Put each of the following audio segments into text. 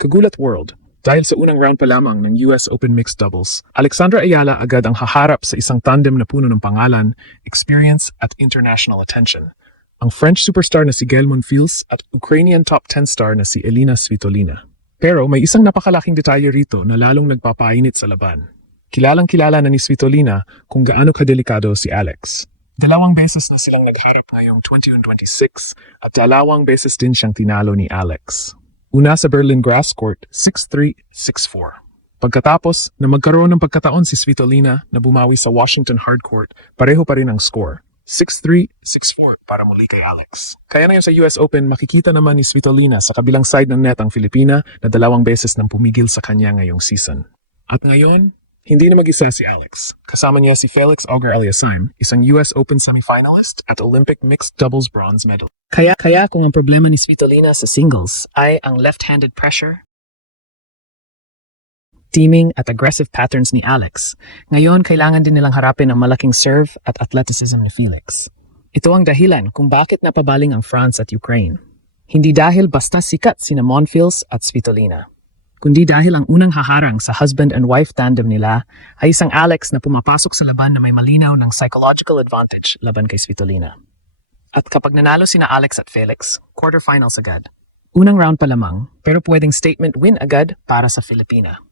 Kagulat World. Dahil sa unang round pa lamang ng US Open Mixed Doubles, Alexandra Ayala agad ang haharap sa isang tandem na puno ng pangalan, experience at international attention. Ang French superstar na si Gael Monfils at Ukrainian top 10 star na si Elina Svitolina. Pero may isang napakalaking detalye rito na lalong nagpapainit sa laban. Kilalang-kilala na ni Svitolina kung gaano kadelikado si Alex. Dalawang beses na silang nagharap ngayong 2026 at dalawang beses din siyang tinalo ni Alex. Una sa Berlin Grass Court, 6-3, 6-4. Pagkatapos na magkaroon ng pagkataon si Svitolina na bumawi sa Washington Hard Court, pareho pa rin ang score. 6-3, 6-4 para muli kay Alex. Kaya ngayon sa US Open, makikita naman ni Svitolina sa kabilang side ng net ang Filipina na dalawang beses nang pumigil sa kanya ngayong season. At ngayon, hindi na mag-isa si Alex. Kasama niya si Felix Auger-Aliassime, isang US Open semifinalist at Olympic Mixed Doubles bronze medal. Kaya kung ang problema ni Svitolina sa singles ay ang left-handed pressure, teaming at aggressive patterns ni Alex, ngayon kailangan din nilang harapin ang malaking serve at athleticism ni Felix. Ito ang dahilan kung bakit napabaling ang France at Ukraine. Hindi dahil basta sikat sina Monfils at Svitolina, kundi dahil ang unang haharang sa husband and wife tandem nila ay isang Alex na pumapasok sa laban na may malinaw ng psychological advantage laban kay Svitolina. At kapag nanalo sina Alex at Felix, quarterfinals agad. Unang round pa lamang, pero pwedeng statement win agad para sa Filipina.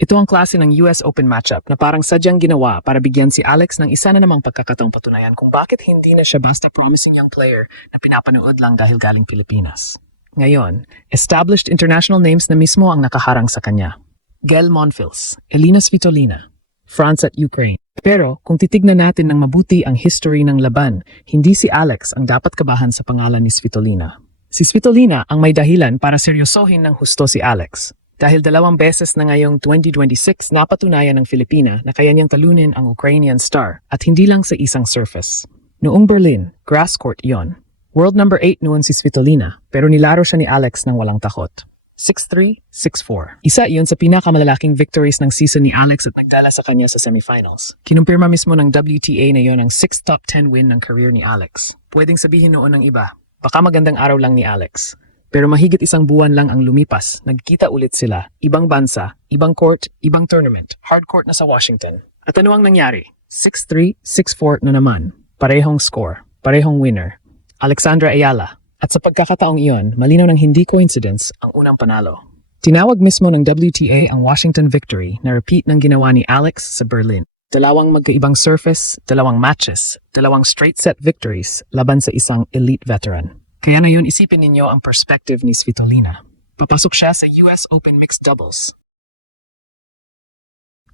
Ito ang klase ng US Open matchup na parang sadyang ginawa para bigyan si Alex ng isa na namang pagkakataong patunayan kung bakit hindi na siya basta promising young player na pinapanood lang dahil galing Pilipinas. Ngayon, established international names na mismo ang nakaharang sa kanya. Gael Monfils, Elina Svitolina, France at Ukraine. Pero kung titignan natin ng mabuti ang history ng laban, hindi si Alex ang dapat kabahan sa pangalan ni Svitolina. Si Svitolina ang may dahilan para seryosohin ng husto si Alex. Dahil dalawang beses na ngayong 2026 napatunayan ng Filipina na kaya niyang talunin ang Ukrainian star at hindi lang sa isang surface. Noong Berlin, grass court iyon. World number 8 noon si Svitolina, pero nilaro siya ni Alex ng walang takot. 6-3, 6-4. Isa iyon sa pinakamalalaking victories ng season ni Alex at nagdala sa kanya sa semifinals. Kinumpirma mismo ng WTA na iyon ang 6th top 10 win ng career ni Alex. Pwedeng sabihin noon ng iba, baka magandang araw lang ni Alex. Pero mahigit isang buwan lang ang lumipas, nagkita ulit sila. Ibang bansa, ibang court, ibang tournament. Hard court na sa Washington. At ano ang nangyari? 6-3, 6-4 na naman. Parehong score, parehong winner. Alexandra Ayala. At sa pagkakataong iyon, malinaw ng hindi coincidence ang unang panalo. Tinawag mismo ng WTA ang Washington victory na repeat ng ginawa ni Alex sa Berlin. Dalawang magkaibang surface, dalawang matches, dalawang straight set victories laban sa isang elite veteran. Kaya na yun isipin ninyo ang perspective ni Svitolina. Papasok siya sa US Open Mixed Doubles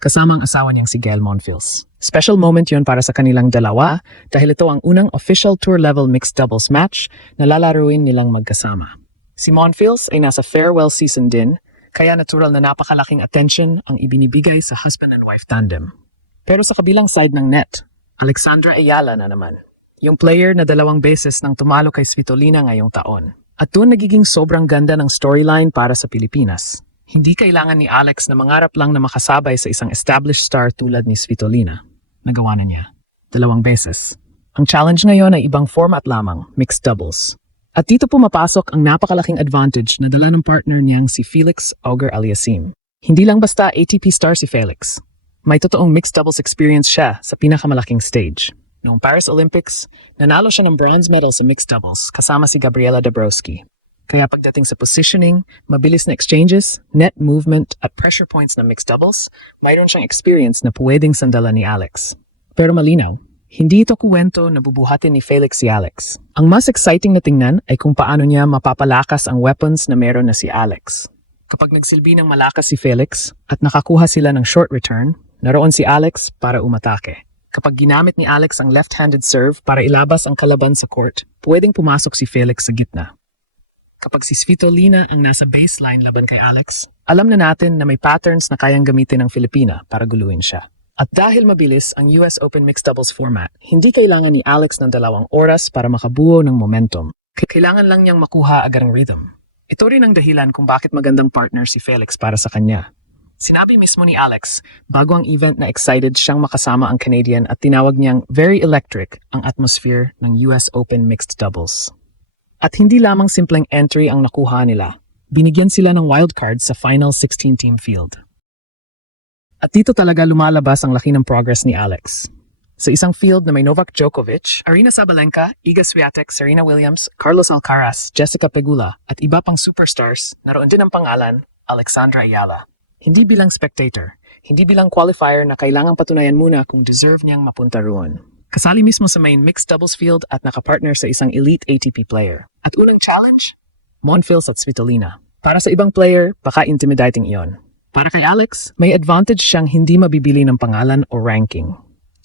kasama ang asawa niyang si Gael Monfils. Special moment yon para sa kanilang dalawa dahil ito ang unang official tour-level mixed doubles match na lalaruin nilang magkasama. Si Monfils ay nasa farewell season din, kaya natural na napakalaking attention ang ibinibigay sa husband and wife tandem. Pero sa kabilang side ng net, Alexandra Ayala na naman, yung player na dalawang beses nang tumalo kay Svitolina ngayong taon. At doon nagiging sobrang ganda ng storyline para sa Pilipinas. Hindi kailangan ni Alex na mangarap lang na makasabay sa isang established star tulad ni Svitolina. Nagawa na niya. Dalawang beses. Ang challenge ngayon ay ibang format lamang, mixed doubles. At dito pumapasok ang napakalaking advantage na dala ng partner niyang si Felix Auger-Aliassime. Hindi lang basta ATP star si Felix. May totoong mixed doubles experience siya sa pinakamalaking stage. Noong Paris Olympics, nanalo siya ng bronze medal sa mixed doubles kasama si Gabriela Dabrowski. Kaya pagdating sa positioning, mabilis na exchanges, net movement at pressure points na mixed doubles, mayroon siyang experience na pwedeng sandalan ni Alex. Pero malinaw, hindi ito kuwento na bubuhatin ni Felix si Alex. Ang mas exciting na tingnan ay kung paano niya mapapalakas ang weapons na meron na si Alex. Kapag nagsilbi ng malakas si Felix at nakakuha sila ng short return, naroon si Alex para umatake. Kapag ginamit ni Alex ang left-handed serve para ilabas ang kalaban sa court, pwedeng pumasok si Felix sa gitna. Kapag si Svitolina ang nasa baseline laban kay Alex, alam na natin na may patterns na kayang gamitin ng Filipina para guluhin siya. At dahil mabilis ang US Open Mixed Doubles format, hindi kailangan ni Alex ng 2 oras para makabuo ng momentum. Kailangan lang niyang makuha agad ang rhythm. Ito rin ang dahilan kung bakit magandang partner si Felix para sa kanya. Sinabi mismo ni Alex, bago ang event na excited siyang makasama ang Canadian at tinawag niyang very electric ang atmosphere ng US Open Mixed Doubles. At hindi lamang simpleng entry ang nakuha nila. Binigyan sila ng wildcard sa final 16-team field. At dito talaga lumalabas ang laki ng progress ni Alex. Sa isang field na may Novak Djokovic, Aryna Sabalenka, Iga Swiatek, Serena Williams, Carlos Alcaraz, Jessica Pegula, at iba pang superstars, naroon din ang pangalan, Alexandra Ayala. Hindi bilang spectator, hindi bilang qualifier na kailangang patunayan muna kung deserve niyang mapunta roon. Kasali mismo sa main mixed doubles field at nakapartner sa isang elite ATP player. At unang challenge? Monfils at Svitolina. Para sa ibang player, baka intimidating iyon. Para kay Alex, may advantage siyang hindi mabibili ng pangalan o ranking.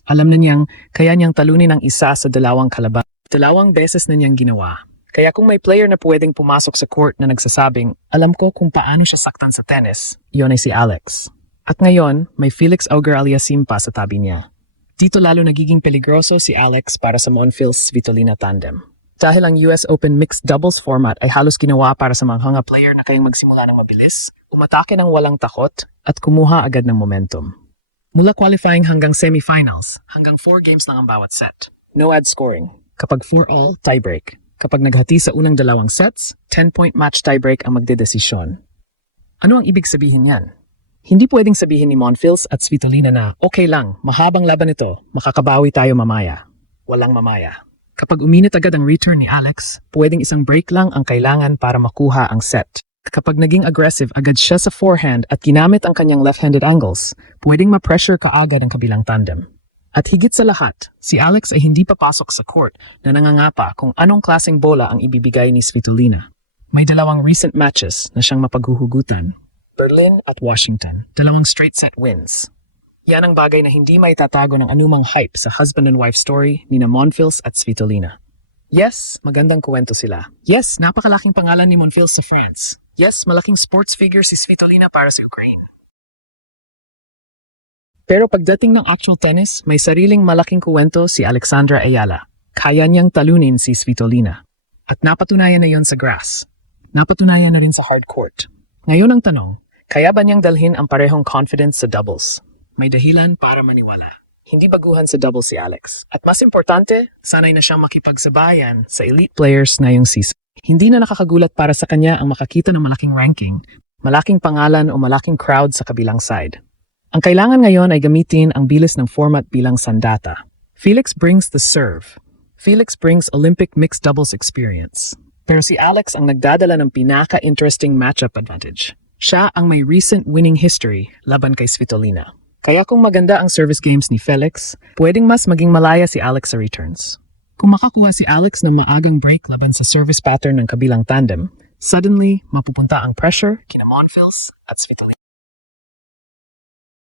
Alam na niyang kaya niyang talunin ang isa sa dalawang kalaban. 2 beses na niyang ginawa. Kaya kung may player na pwedeng pumasok sa court na nagsasabing, alam ko kung paano siya saktan sa tennis, iyon ay si Alex. At ngayon, may Felix Auger-Aliassime pa sa tabi niya. Dito lalo nagiging peligroso si Alex para sa Monfils-Svitolina tandem. Dahil ang US Open mixed doubles format ay halos ginawa para sa mga hanga player na kayang magsimula ng mabilis, umatake ng walang takot, at kumuha agad ng momentum. Mula qualifying hanggang semifinals, hanggang 4 games lang ang bawat set. No ad scoring. Kapag 4-all, tiebreak. Kapag naghati sa unang 2 sets, 10-point match tiebreak ang magdedesisyon. Ano ang ibig sabihin yan? Hindi pwedeng sabihin ni Monfils at Svitolina na, okay lang, mahabang laban ito, makakabawi tayo mamaya. Walang mamaya. Kapag uminit agad ang return ni Alex, pwedeng isang break lang ang kailangan para makuha ang set. Kapag naging aggressive agad siya sa forehand at ginamit ang kanyang left-handed angles, pwedeng ma-pressure kaagad ang kabilang tandem. At higit sa lahat, si Alex ay hindi papasok sa court na nangangapa kung anong klaseng bola ang ibibigay ni Svitolina. May 2 recent matches na siyang mapaghuhugutan. Berlin at Washington, 2 straight set wins. Yan ang bagay na hindi may tatago ng anumang hype sa husband and wife story ni Monfils at Svitolina. Yes, magandang kwento sila. Yes, napakalaking pangalan ni Monfils sa France. Yes, malaking sports figure si Svitolina para sa Ukraine. Pero pagdating ng actual tennis, may sariling malaking kwento si Alexandra Ayala. Kaya niyang talunin si Svitolina. At napatunayan na yon sa grass. Napatunayan na rin sa hard court. Ngayon ang tanong, kaya ba niyang dalhin ang parehong confidence sa doubles? May dahilan para maniwala. Hindi baguhan sa doubles si Alex. At mas importante, sanay na siyang makipagsabayan sa elite players ngayong season. Hindi na nakakagulat para sa kanya ang makakita ng malaking ranking, malaking pangalan o malaking crowd sa kabilang side. Ang kailangan ngayon ay gamitin ang bilis ng format bilang sandata. Felix brings the serve. Felix brings Olympic mixed doubles experience. Pero si Alex ang nagdadala ng pinaka-interesting matchup advantage. Siya ang may recent winning history laban kay Svitolina. Kaya kung maganda ang service games ni Felix, pwedeng mas maging malaya si Alex sa returns. Kung makakuha si Alex ng maagang break laban sa service pattern ng kabilang tandem, suddenly mapupunta ang pressure kina Monfils at Svitolina.